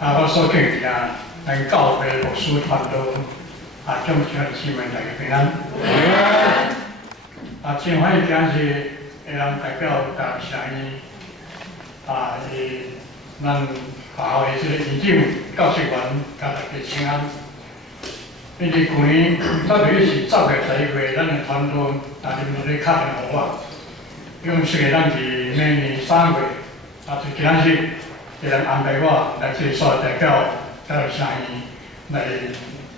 我所敬的咱教会牧师团队众兄姊妹大家平安。真欢喜今日会当代表台北城咱学校的这个院长、教职员，甲大家请安。因为去年特别是10月11月，咱的团队临时咧敲电话我，用说咱是明年3月，就今日会当安排我来这所代表台北城来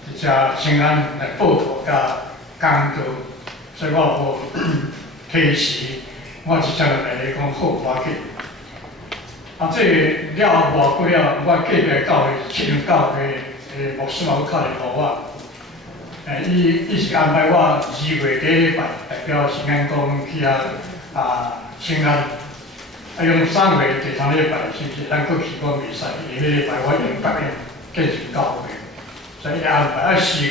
一只请安来报告甲讲道，所以我有提示，我直接来讲好我去。这了后无久了，我隔壁教会7人教会的牧师嘛，有敲电话我。伊是安排我2月第一礼拜代表新安宫去请安，用3月第3礼拜是咱搁去过比赛，迄礼拜我用8个继续教会，所以伊安排4月，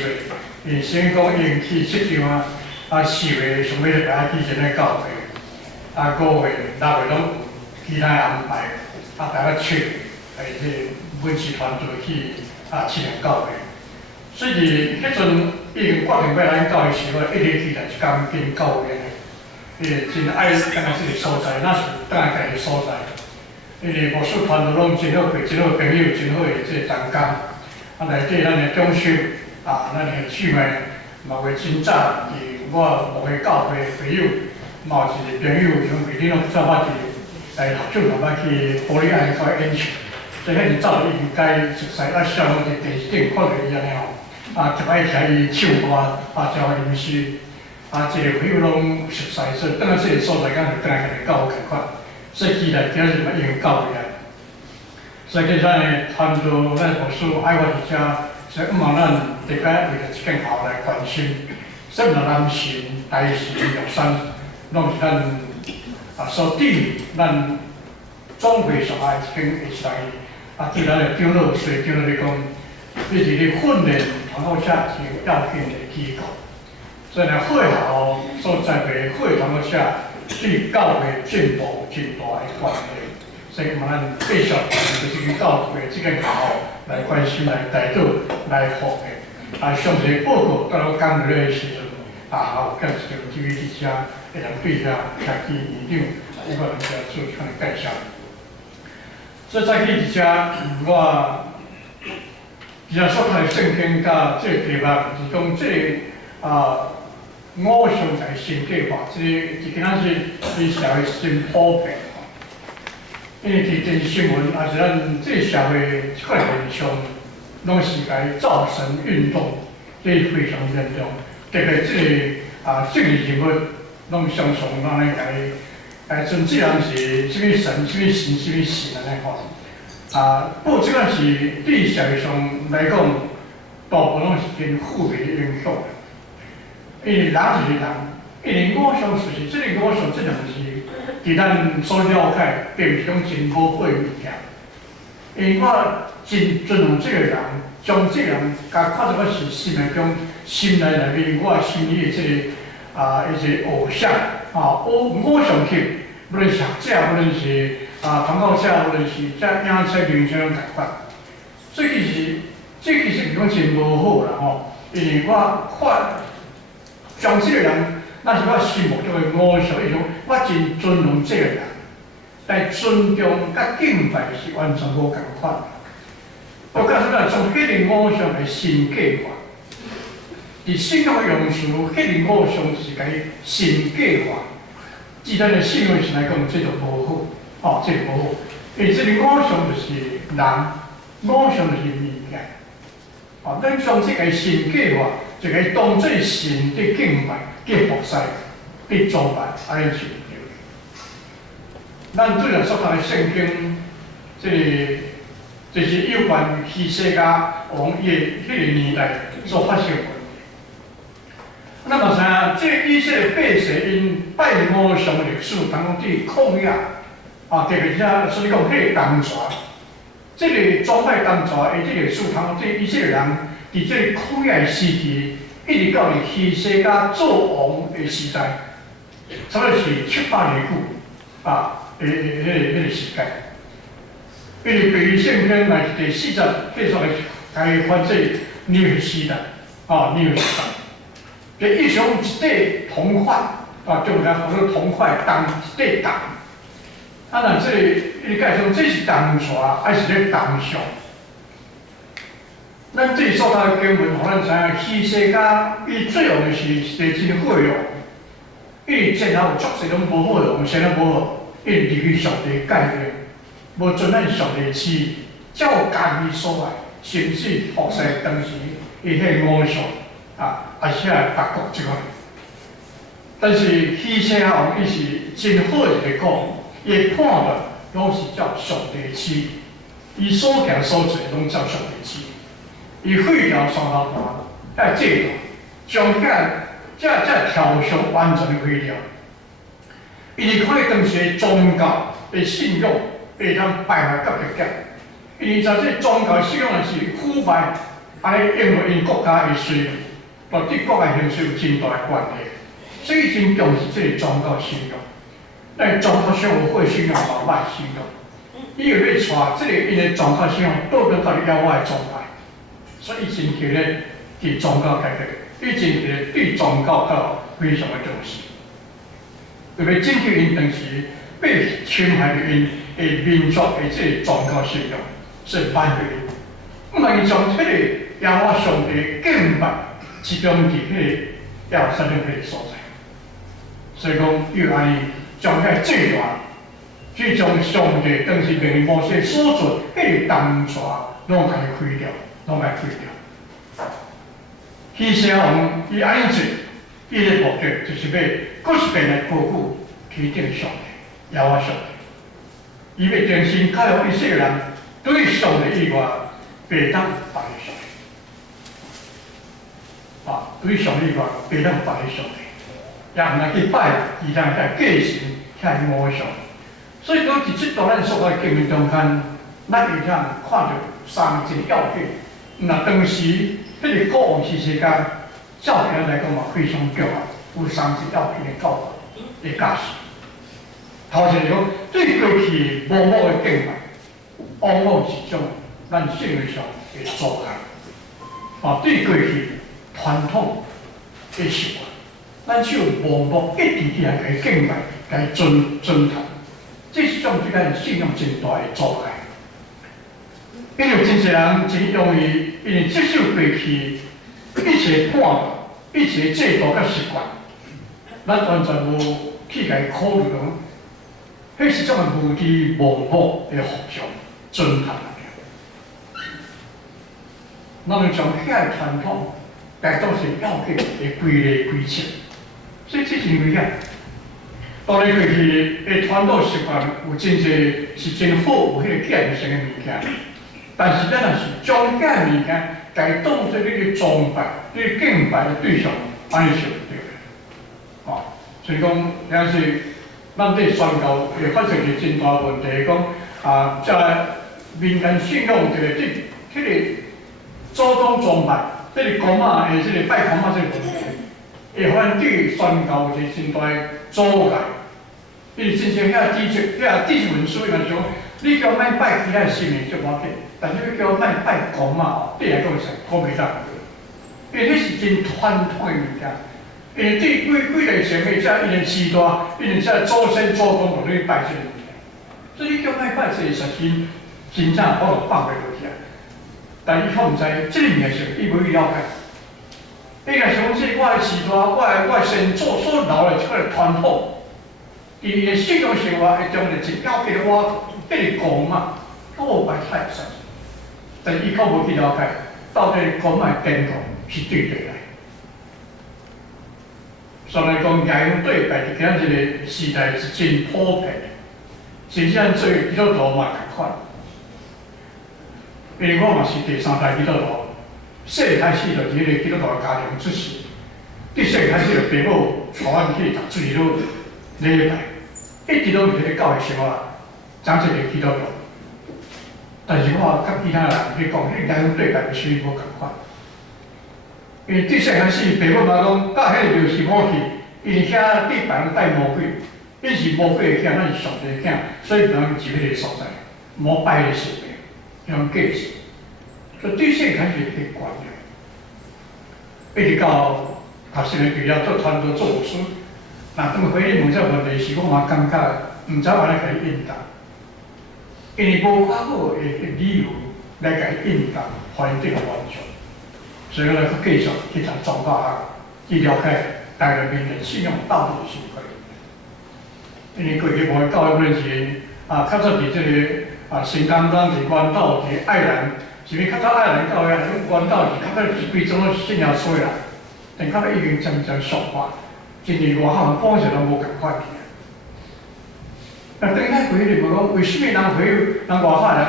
伊先讲用去7场4月上尾礼拜去前个教会，5月、6月拢有其他安排，大家7月，本市团队去7人教会。所以迄阵已经决定要来教会时，我一日去来一工进教会的，真爱干那这个所在，那是当然家己所在。因为牧师团队拢真好陪，真好朋友，真好的这个同工。内底咱的长修咱的姊妹嘛话真早，我牧的教会朋友，嘛有一个朋友，像每天拢做法去来合作，慢慢去玻璃爱教演唱。所以迄阵早就应该熟悉，小拢伫电视顶看到伊安尼吼。就爱听伊唱歌，交临时，这个朋友拢熟悉，所以等下这个所在，敢就等下家己教有共款。所以期待今日嘛用教会来。所以咱的团队，咱牧师爱我伫遮，所以望咱大家为着这间校来关心。所以南神、大神、玉山，拢是咱所定咱总会上爱一间会使对咱的长老、随长老咧讲，你是咧训练。同学社是有要紧的机构，所以呢，会校所在的会同学社对教会进步有真大的关系。所以嘛，咱继续就是去教会这个校来关心、来带导、来服的。上一个报告到我讲落的时阵，有介绍这位记者会当对遐徛去院长，我能遮做款的介绍。所以再去一遮，我。其实所看的圣经甲这个题目是讲这个偶像在神计划，这今仔日社会真普遍。因为伫电视新闻也是咱这社会即款现象，拢是来造成运动，这非常严重。特别这个政治人物，拢常常安尼来尊这人是什么神、什么神、什么神安尼吼。不过这个是对社会上来讲，大部分拢是真负面的影响。因为人就是人，因为偶像就是这个偶像，这两是伫咱所了解，并不是讲真好过物件。因为我真尊重这个人，将这个人甲看作我是心内中心内面我心里的这个一个偶像偶像体，不论是学者，不论是同学社，无论是遮影册、明星拢共款，所以这其实是讲真无好啦吼。因为我看将这个人，那是我心目中的偶像，迄种我真尊重这个人，但尊重甲敬拜是完全无共款。我告诉咱，从迄个偶像来神计划，伫信仰的用词，迄个偶像是甲伊神计划，以咱的信仰上来讲，这就无好。这个无好，因为这个偶像就是人，偶像就是物件。咱将这个神计划，就该当做神的敬拜、嘅服侍、嘅崇拜，安尼就对。咱对咱所看的圣经，就是有关希西家王伊的迄个年代所发生的问题。那么啥，这以色列百姓因拜偶像的历史当中对抗压。特别是所以讲，迄个东泉，这个崇拜东泉的这个事，通对以色列人伫这个苦难时期，一直到希西家做王的时代，差不多是700年久迄个时间。因为对于圣经来第40继续来该翻这尼尔斯的尼尔斯的，这一上一块铜块就来好多铜块当一块当。那这你介绍这是当刷还是咧当上？咱这所在的经文，互咱知影，希西家伊最后就是一个真火哦。因为前后有足侪拢无好用，先都无好，因为离开上帝界面，无遵咱上帝旨意，照家己所爱，甚至服侍当时伊迄偶像而且别国即款。但是希西家王伊是真好一个讲，伊判断拢是照上帝旨意，伊所行所做拢照上帝旨意。伊废掉双头盘，制度，将这条项完全废掉。伊看当时的宗教的信仰会当败坏到极点，因为在这宗教信仰是腐败，安尼影响因国家的衰微，对国家形势有真大的关系。所以真重视这个宗教信仰。咱宗教信仰有好信仰，无歹信仰。伊有要带这个因的宗教信仰倒转到了妖怪的宗派。所以真其咧对宗教改革，伊真其咧对宗教教非常的重视，特别针对因当时被侵害的因的民族的这个宗教信仰是反对的，毋然伊将迄个亚我上帝敬拜集中伫迄个亚山顶迄个所在，所以讲又安尼将迄个制度，去将上帝当时命令摩西所做迄个当抓拢甲伊开掉。拢来废掉。希西家王伊安尼做，伊的目的就是要搁一遍来高举提定上帝，亚我上帝。伊要重新教育以色列人对上帝以外，袂当拜上帝。对上帝以外，袂当拜上帝，也毋通去拜其他遐假神、遐偶像。所以讲，伫即段咱所在经文中间，咱会当看到三件要紧。那当时迄个国王希西家，照片来讲嘛非常重要，有三件要紧的教导的教示。头一个讲，对过去无某的敬拜，往往是种咱社会上的阻碍。对过去传统的习惯，咱就无某一直来甲伊敬拜，甲伊尊崇，这是种对咱信仰真大的阻碍。因为真侪人真容易，因为接受过去一切判断、一切制度甲习惯，咱完全无去甲伊考虑讲，迄是种无知无某的服从、尊重。咱们将遐个传统带到是要紧的规律规则，所以这真危险。当然过去的传统习惯有真侪是真好，有迄个健全的物件。但是咱若是将这物件，甲伊当作你的崇拜、你的敬拜的对象，安尼是唔对的。所以讲，有时咱对宣教会发生一个真大问题，讲在民间信仰这个迄个祖宗崇拜，这个公妈的这个拜公妈这个问题，会发生对宣教有一个真大的阻碍。因为真正遐知识文书来讲，你叫咱拜其他神明就无要紧。但是你叫咱拜公嘛，对来讲是可袂当，因为你是真传统的物件。因为对几代前辈遮一年时代，一年遮祖先祖公同你拜这个物件，所以你叫咱拜这个神仙，真正我就放袂落去啊。但伊可毋知，这个物件是伊无去了解。伊若想说我的时代，我的先祖所留的即个传统，伊的信仰生活会将日一交给我，迄个公嘛，我拜太神。但伊可无去了解，到底公卖典故是对对来。所以讲，亚用对拜伫今仔日个时代是真普遍，甚至咱做基督徒嘛共款。因为我嘛是第三代基督徒，细开始就伫迄个基督徒家庭出世，伫细开始就父母带阮去读水路礼拜，一直都伫迄个教会生活，长一个基督徒。但是我甲其他人去讲，迄个亚用对拜的时无共款。因为伫细汉时，父母嘛讲，到迄个庙是我去，因为遐礼拜人带魔鬼，伊是魔鬼的囝，咱是上帝的囝，所以不能入迄个所在。膜拜的设备，用计时，所以对线开始去管了。一直到读新闻毕业做传道做牧师，那咁回你问这问题时，我嘛感觉唔知安尼甲伊应答，因为无较好的理由来甲伊应答，互因得到完全。所以呢，继续去读宗教学，去了解台湾民人信仰道德的是可以。因为过去无教育论是较早伫即个新港港伫关岛伫爱尔兰，是毋较早爱尔兰教育，关岛是较早是规种信仰所啦，但较尾已经渐俗化，今年外口方式拢无共款去。那等下回你问讲，为什么人会有人外口人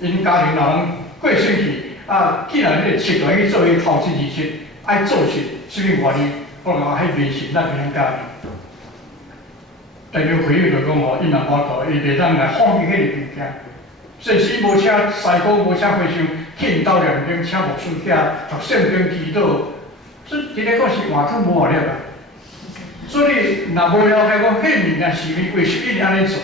因家庭老人过身去？既然迄个七月去做迄头七仪式，爱做是什么原因？我讲迄迷信，咱袂晓教你。但是回忆就讲吼，因若无道，伊袂当来放弃迄个物件。即使无车西高，无车回乡，去因兜两边请牧师遐读圣经祈祷，所以真个讲是换汤无换料啊。所以若无了解讲迄物件是为什么安尼做，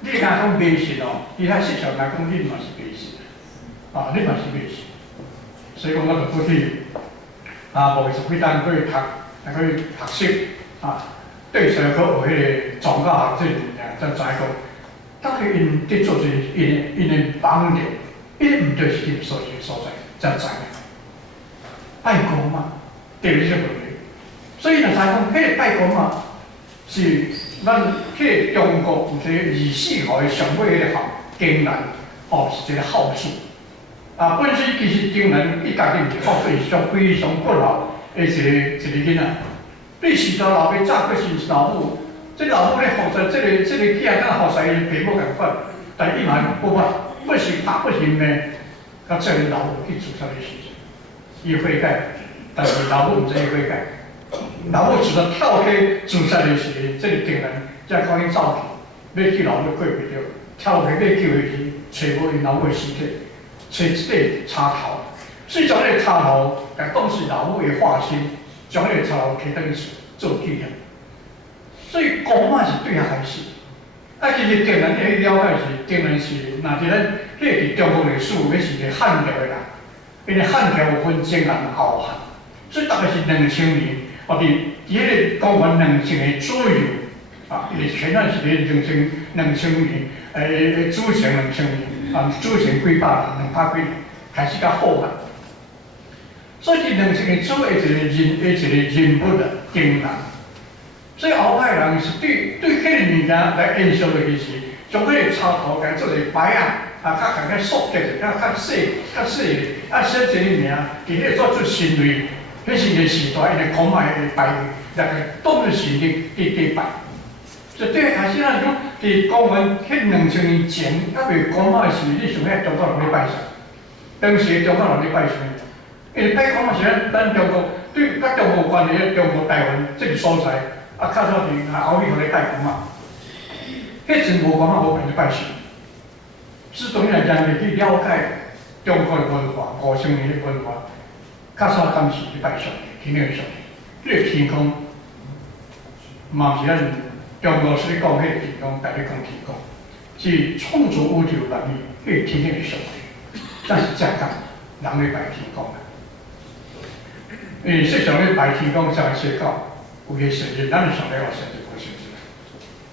你若讲迷信哦，伊遐实上来讲，你嘛是迷信。你嘛是迷信，所以讲我就过去无十几单去读，去学习对上去学迄个宗教学这物件，才知讲，到底因伫做因的帮助，一定毋对是因所在，才知影。拜公嘛，对于这个问题，所以若知讲，迄个拜公嘛，是咱迄个中国有一个24号的上尾迄个经纶，是一个好处。本身其实经纶伊家己毋是好，所以非常不好的一个囡仔。对时代老爸早过是老母，这老母咧服侍这个囝仔服侍伊爸母共款，但伊嘛无法，不是打不行骂，甲叫伊老母去自杀的时阵，伊悔改，但是老母毋知伊悔改，老母除了跳去自杀的时阵，这个经纶才讲伊走去，要去老母过袂着，跳去要救的时，找无因老母的尸体。找一块插头，所以将迄个插头来当是老母的化身，将迄个插头摕转去做纪念。所以古嘛是对遐开始，其实经纶你了解是经纶是，若伫咱迄个伫中国历史，迄是一个汉朝的人，因为汉朝有分前汉、后汉，所以大概是2000年，伫迄个公元2000的左右，因为前段是2000年，主前2000年。主前几百年、200几年开始到后汉，所以伫2000年左右一个人物的经纶，所以后派人是对迄个物件来印象落去是，将迄个插头甲做一个摆较塑结，较细写一个名，伫迄个做神类，迄是个时代，因为古代的拜，那个当作神伫拜。所以对开始咱讲，伫公元2000年前，未讲嘛是你想遐中国人咧拜神，当时中国人咧拜神，因为拜公嘛是咱中国对甲中国有关系，中国台湾这个所在，较早伫后里头咧拜公嘛，迄阵无讲嘛无变咧拜神，是当然人去了解中国的文化、5000年的文化，较早当时咧拜上帝，天的上帝，这个天空嘛是咱。中国是咧讲迄个天公，大家讲天公，是创造宇宙万物，迄个天顶的上帝，但是正讲人咧拜天公啊。因为实际上咧拜天公才会说到有个神人，咱的上帝话神就无神子。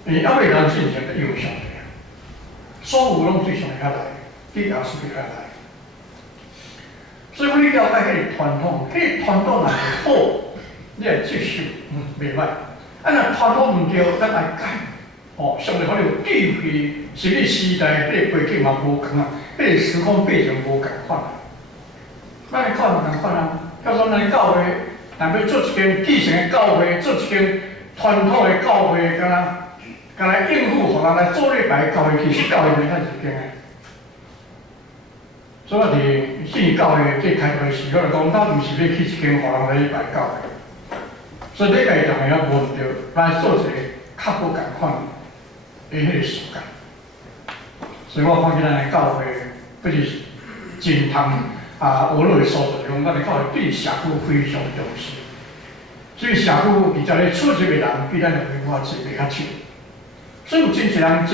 因为未人信上帝有上帝啊，所有拢对上帝遐来，你也是对遐来。所以你了解迄个传统，迄个传统若是好，你来接受，袂歹。若传统毋对，咱来改。上帝可能有智慧，什么时代，迄个背景嘛无共啊，迄个时空背景无共款。咱来看嘛共款啊。叫做咱教会，若要做一间继承的教会，做一间传统的教会，敢来应付互人来做礼拜的教会，其实教会袂遐一间诶。所以我伫信教会这开头时，我就讲，咱毋是要去一间互人来礼拜教会。所以礼拜上面要问着来做一个较无共款的迄个时间。所以我看起咱的教会不是真通学落的所在，讲咱的教会对社区非常重视。所以社区伫遮咧出席的人比咱的文化是袂较少。所以有真侪人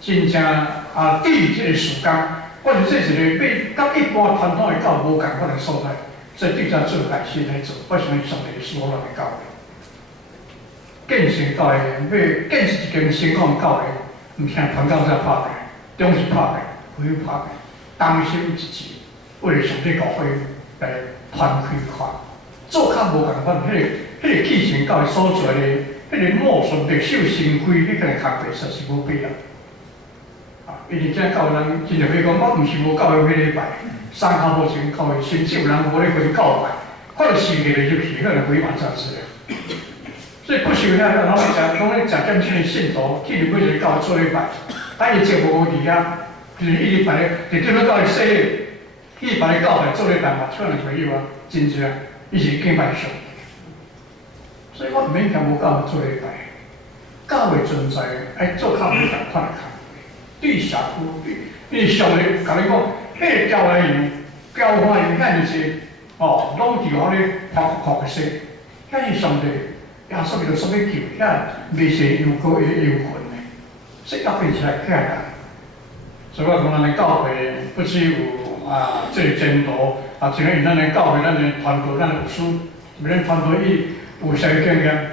真正对这个时间，我是这一个要甲一般传统的教无共款的所在，所以对这做开始来做，我想上帝是我的教会。建成教会，要建设一间成功教会，毋是传教者拍拼，总是拍拼，唯有拍拼，同心一致，为了上帝教会来传开看。做较无共款，迄个继承教会所做的，迄个魔术着受身躯，迄个工课实是无必要。因为这教会人真侪讲，我毋是无教会迄礼拜，三下无前教会，甚至有人无咧分教会，我著收入入去，可能几万杂志了。所以不收遐，拢咧食点钱的信徒，去入每一个教会做礼拜，伊节目伫遐，就是一礼拜咧，就叫做教会洗礼，去别个教会做礼拜嘛，可能会有啊，真侪，伊是敬拜上。所以我毋免嫌无教会做礼拜，教会存在爱做较无共款的工。对社区，对上帝甲你讲，迄个教会员、教会员遐尼济，拢伫遐咧哭说，遐是上帝。耶稣基督所要救，遐未是有过的有困的，说要变起来起来。所以我讲咱的教会不只有这个前途，就连咱的教会、咱的团队、咱的牧师，咱团队伊有社会经验，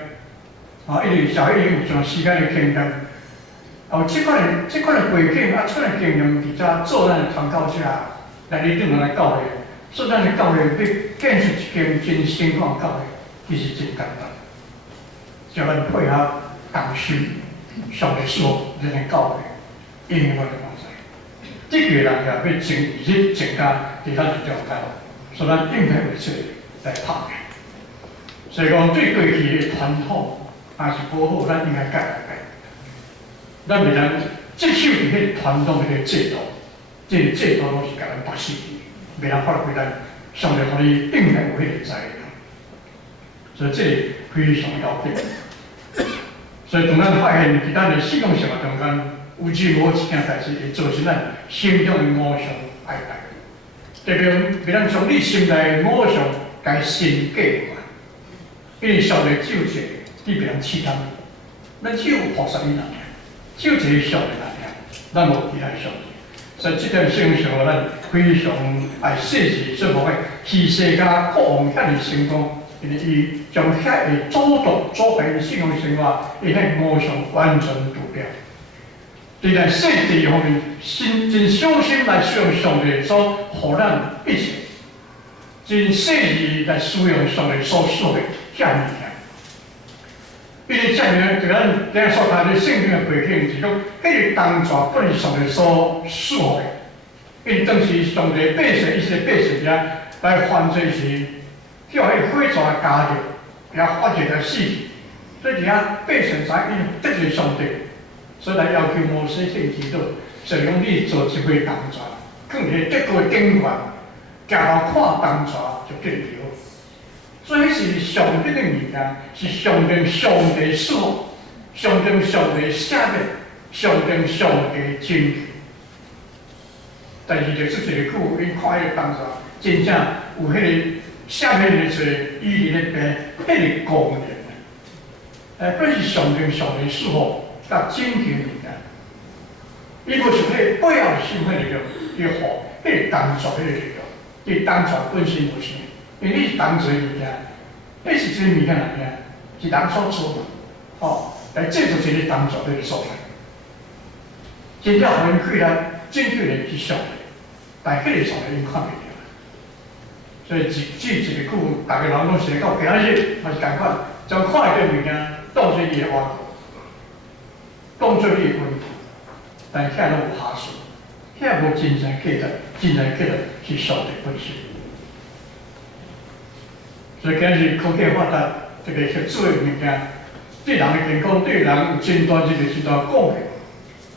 伊直社会有长时间的经验。即款的背景即款的经验，伫遮做咱的传教者来领导咱的教会，做咱的教会要建设一间真成功的教会，其实真简单。叫咱配合同心，上帝使我咱的教会，应用我的方式。这个人也要增加伫咱的中间，所以咱应该为这来拍拼。所以讲，对过去的传统，若是无好，咱应该改来改。咱袂当接受伫迄个传统的制度，这个制度拢是甲咱拔死，袂当发挥咱上帝互你应该有迄个才能。所以这非常要紧。所以当咱发现伫咱的信仰生活中间有任何一件代志会造成咱心中的偶像败坏，特别袂当从你心内的偶像甲先解决，因为上帝只有一个，你袂当试探，咱只有菩萨伊人，只有一个上帝人，咱无其他上帝。所以这点信仰生活咱非常爱细致说明的，其世甲国王遐尼成功。因为伊将遐个主动做回的信仰生活，伊遐偶像完全除掉。伫咱细致方面，真相信来使用上帝所互咱一切，真细致来使用上帝所赐的遮物件。因为遮物就咱所谈的圣经的背景是讲，迄个当作不是上帝所赐的，因为当时上帝百姓一些百姓遐来犯罪时。叫迄火灾加热，也发热来死去，所以伫遐百姓知因得罪上帝，所以来要求摩西献祈祷，就讲你做一回动作，放伫个德国的顶端，行路看动作就见着。所以是上帝的物件，是上帝赐福，上帝赦免，上帝拯救。但是就出一个句，因看迄个动作，真正有迄个。下面的是伊的病，迄个功能，本是上帝赐福，甲拯救物件。伊无像迄个背后心迄力量去互，迄个动作迄个力量，伊动作本身无啥，因为你是动作物件，迄是这物件来件，是人所做嘛，来制造一个动作迄个所在。真正互因开来拯救人是上帝，但迄个上帝因看袂到。所以一个句，大家人拢写到今日，嘛是共款，将看到物件当做伊的话，当做伊的问题，但遐拢有下数，遐无真正价值，真正价值是上帝本身。所以今日科技发达，这个协助的物件，对人的健康，对人有真大真大贡献。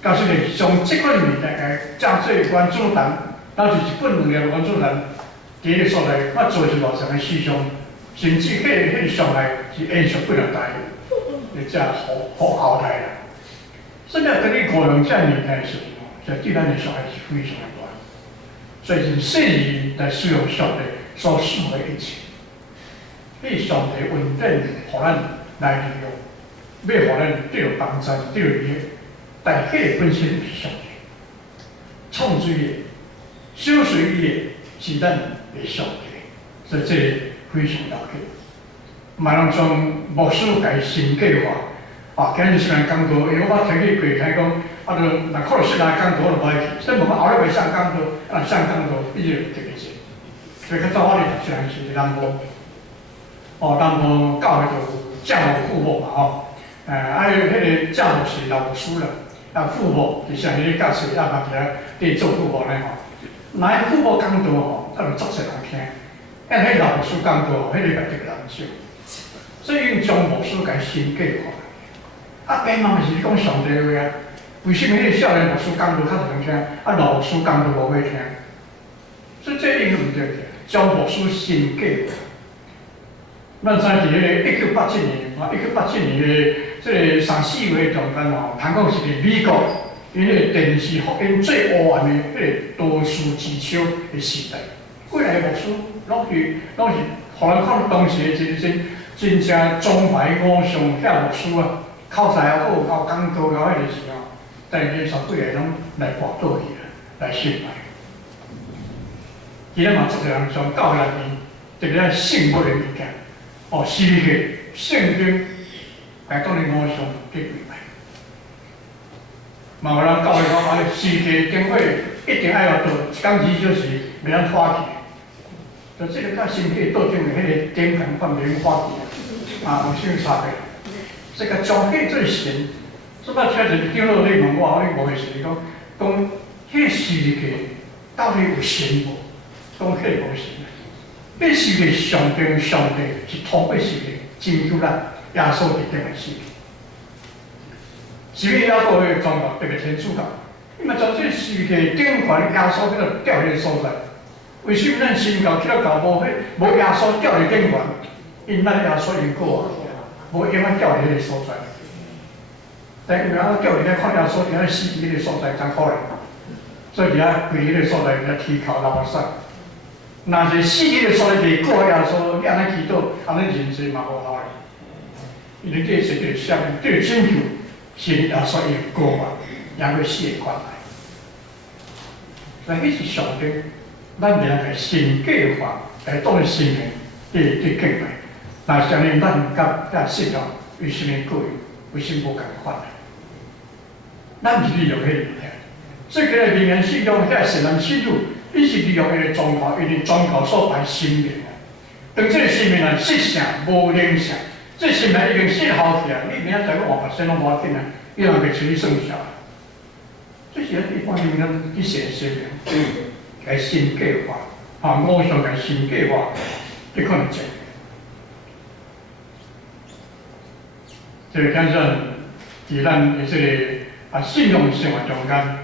假使你从这款物件来加做原子弹，那就是一本2粒原子弹。第一个所在，我做是偌长的思想，甚至迄个上来是延续不了代，你只好后代啦。所以等你过用这物件的时候，就对咱的小孩是非常的大。所以是细致来使用上帝所赐的一切，迄上帝稳定，互咱来利用，要互咱得到帮助，得到利益，但迄个本身是上帝。创水的、修水的，是咱的上帝，所以这个非常要紧。嘛，拢将牧师家神计划，今日虽然讲道，因为我听去过开讲，就若可能是来讲道就无去，所以无后日袂上讲道，上讲道必须特别些。所以较早我哋虽然是南部，南部教会就教牧副牧嘛，迄个教牧是老牧师啦，副牧就是像迄个教师嘛伫做副牧咧那副牧讲道就足侪人听，迄老牧师讲道，迄个特别人少。所以用将牧师家神计划，别嘛是讲上帝话啊。为什么迄个少年牧师讲道较多人听，老牧师讲道无会听？所以这应用唔对，将牧师神计划。咱知伫迄个1987年，1987年的这个3、4月中间通讲是伫美国，因迄个电视福音最黑暗的迄个多数自修的时代，过来的牧师拢是，互人看当时的真正宗派偶像遐牧师啊，口才也好，搞讲道搞迄个时候，但是20几个拢来跋倒去来信拜。今日嘛，足侪人从教内面特别係聖物嘅物件，是嘅聖經，係當你偶像嘅跪拜。嘛有人教會講，是嘅經會一定愛要到一工2小時，袂當拖去。就即個甲身體倒轉嘅迄個點同款袂用拖去。有啥差別？這個彰顯最神。所以我聽人長老咧問我，你無嘅是講，迄是嘅到底有神無？講迄無神。迄是嘅上帝是通過是嘅拯救咱耶穌伫頂嘅事。是要個嘅宗教特別天主教，因為從這是嘅頂懸耶穌迄個吊迄個所在。為什麼咱新教、基督教無耶穌吊喺頂懸？因咱耶穌已經過去啊，無永遠吊喺迄個所在。但因為我吊喺咧看耶穌，伫遐死喺迄個所在真可憐，所以伫遐跪迄個所在，伫遐祈求流血。若是死喺個所在袂過耶穌，你安尼祈禱，安尼人生嘛無效嘅。因為這是這個寫明，這個拯救是耶穌伊嘅過患，也會死嘅關係。所以迄是上帝，咱人係神計劃，係當佢生命嘅敬拜。但相信咱甲遐信仰為什麼過？為什麼無共款？咱毋是利用迄個物件，所以佢哋名人信仰遐神人信徒，伊是利用迄個宗教，因為宗教所擺生命啊。當這個生命啊實相無靈性，這生命已經失效去啊！你明仔載要換白身攏無要緊啊，伊人袂出去算數。這是一般人咱去寫生命，係神計劃，偶像係神計劃，你可能正。這個簡正伫咱的這個信仰生活中間，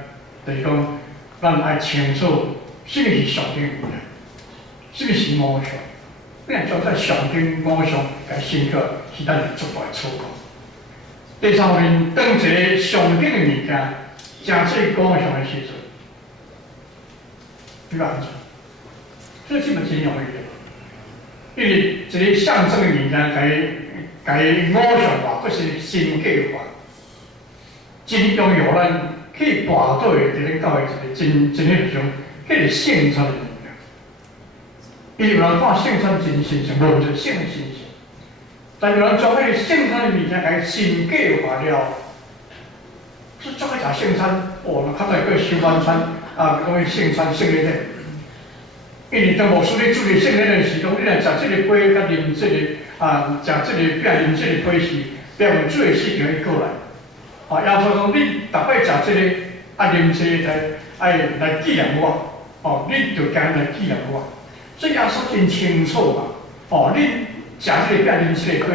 就是講，咱愛清楚什麼是上帝物件，什麼是偶像。你若將在上帝偶像來深刻，是咱最大的錯誤。第三方面，當一個上帝的物件，真做偶像的時陣，你話安怎？這基本真容易嘅，因為一個象徵的物件，甲伊偶像化，佫是神計化，真擁有咱去跋倒的伫咧教會一個真迄種，迄個聖餐的物件。伊有人看聖餐真神聖，無就聖神聖，但有人將迄個聖餐的物件甲伊神計化了，說做個食聖餐，若較早過收晚餐，講伊聖餐聖禮日。因為當牧師咧主理聖禮的時陣，你若食這個杯，甲啉這個。食這個餅啉這個杯時，別用水的事情去過來。耶穌講：你逐擺食這個，啉這個來紀念我。你就驚來紀念我。所以耶穌真清楚嘛。你食這個餅啉這個杯，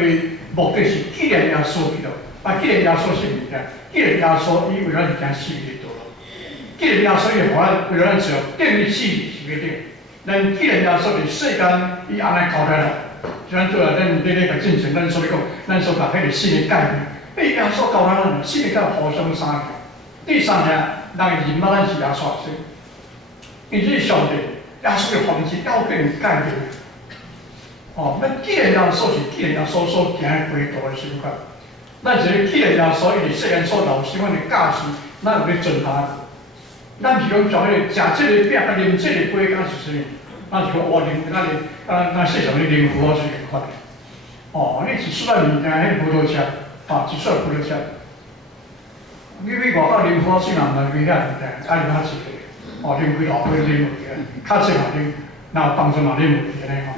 目的是紀念耶穌基督。紀念耶穌是物件，紀念耶穌伊為咱而家死喺道路。紀念耶穌伊互咱為咱做定義死是要定。咱紀念耶穌佇世間伊安尼交代咱。咱做啊，咱咧個進程，咱所講，咱所講迄個新的概念，耶穌教咱新的教互相相強。第三項，人認乜咱是耶穌先，因為上帝耶穌嘅方式要變概念。咱既然耶穌是既然耶穌所行嘅軌道嘅想法，咱是既然耶穌伊哋世間所留生活嘅價值，咱有咧遵行。咱是讲从迄食这个饼甲啉这个杯，敢是啥物？咱是讲哇啉咱世上咧啉葡萄水共款。哦，你一出来物件，迄葡萄汁，一出来葡萄汁。你去外口啉葡萄水，若毋是危险物件，爱啉较济个。哦，啉几老杯啉落去，较济嘛啉，若有帮助嘛啉落去安尼吼。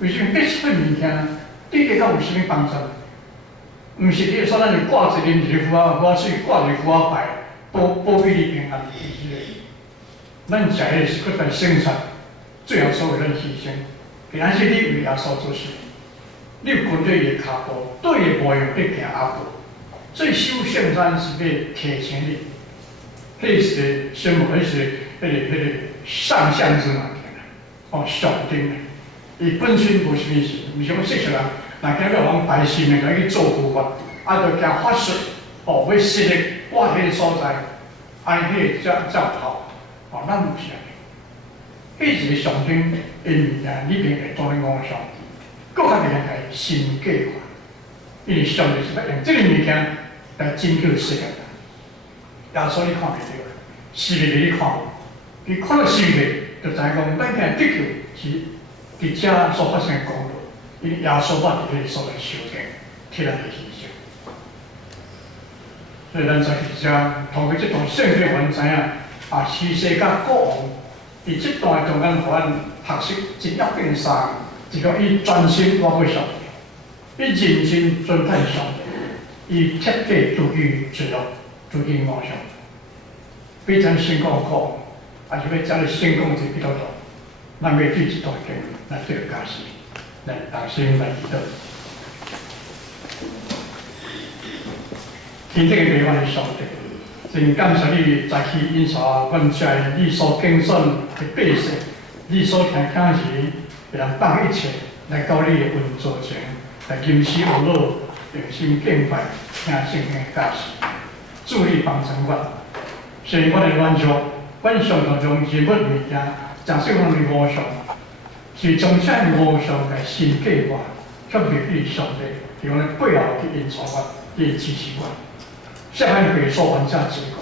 为什么这出物件对家较有啥物帮助？毋是你说咱是挂一啉一个葡萄水，挂一个葡萄牌，保庇你平安，毋是个。咱食个是搁在生产，最后所为咱牺牲。今仔日你为耶稣做事，你有跟对伊个骹步，对伊模样你行阿步。最修圣山是要提醒你，迄是个什么？迄是迄个上相之物件哦，上顶的。伊本身无啥物事，毋是讲世俗人，若今要往白心的，来去做佛法，着惊法术哦，要实力我迄个所在，安迄个才好。哦，咱毋是安尼。迄是个上顶因物件，里面会当咧讲上，搁较袂来新计划。因为上帝是要用即个物件来拯救世界。耶稣你看袂到，是袂给你看，你看到是袂，就知影讲咱今得救是。伫遮所发生的功劳，因为耶稣把伫迄个所在修订，替咱来牺牲。所以咱在伫遮通过即段圣经，咱知影西西甲国王，伫即段中间，互咱学习一约定三，就讲伊专心我过上帝，伊认真尊敬上帝，伊彻底注意罪恶，注意偶像。非常先讲国王，也是要将你先讲一比较多。咱要对这段经文来对家己，来同心来祈祷。天顶的地方的上帝，真感谢你早起引导阮遮你所拣选的百姓，你所听时，让放一切来到你的恩座前，来吟诗学乐，用心敬拜，听圣经的教示，助力帮助我。虽然我的软弱，阮上头将人物物件。假设我们偶像，是从这偶像来新计划，却未必上帝，伫我们背后去引导我，去支持我，使咱被所完整结果，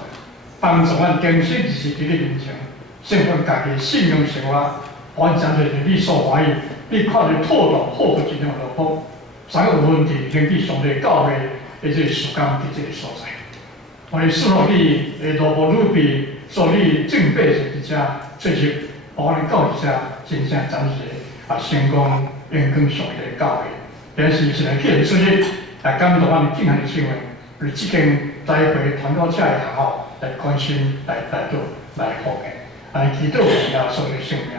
帮助咱坚持日时伫你面前，胜过家己的信仰生活，完全就是你所怀疑，你看到妥当好不尽量落步，三个有问题，先去上帝教会的这个时间伫这个所在。我哋祝福你的罗伯鲁比，祝你正百姓伫遮做实。我哋教一下，真正暂时成功永更上帝的教会，但是是来去出去来感动我们进行的行为，为即间栽培传到遮的学校来关心、来辅导、来福建，来祈祷耶稣的圣名。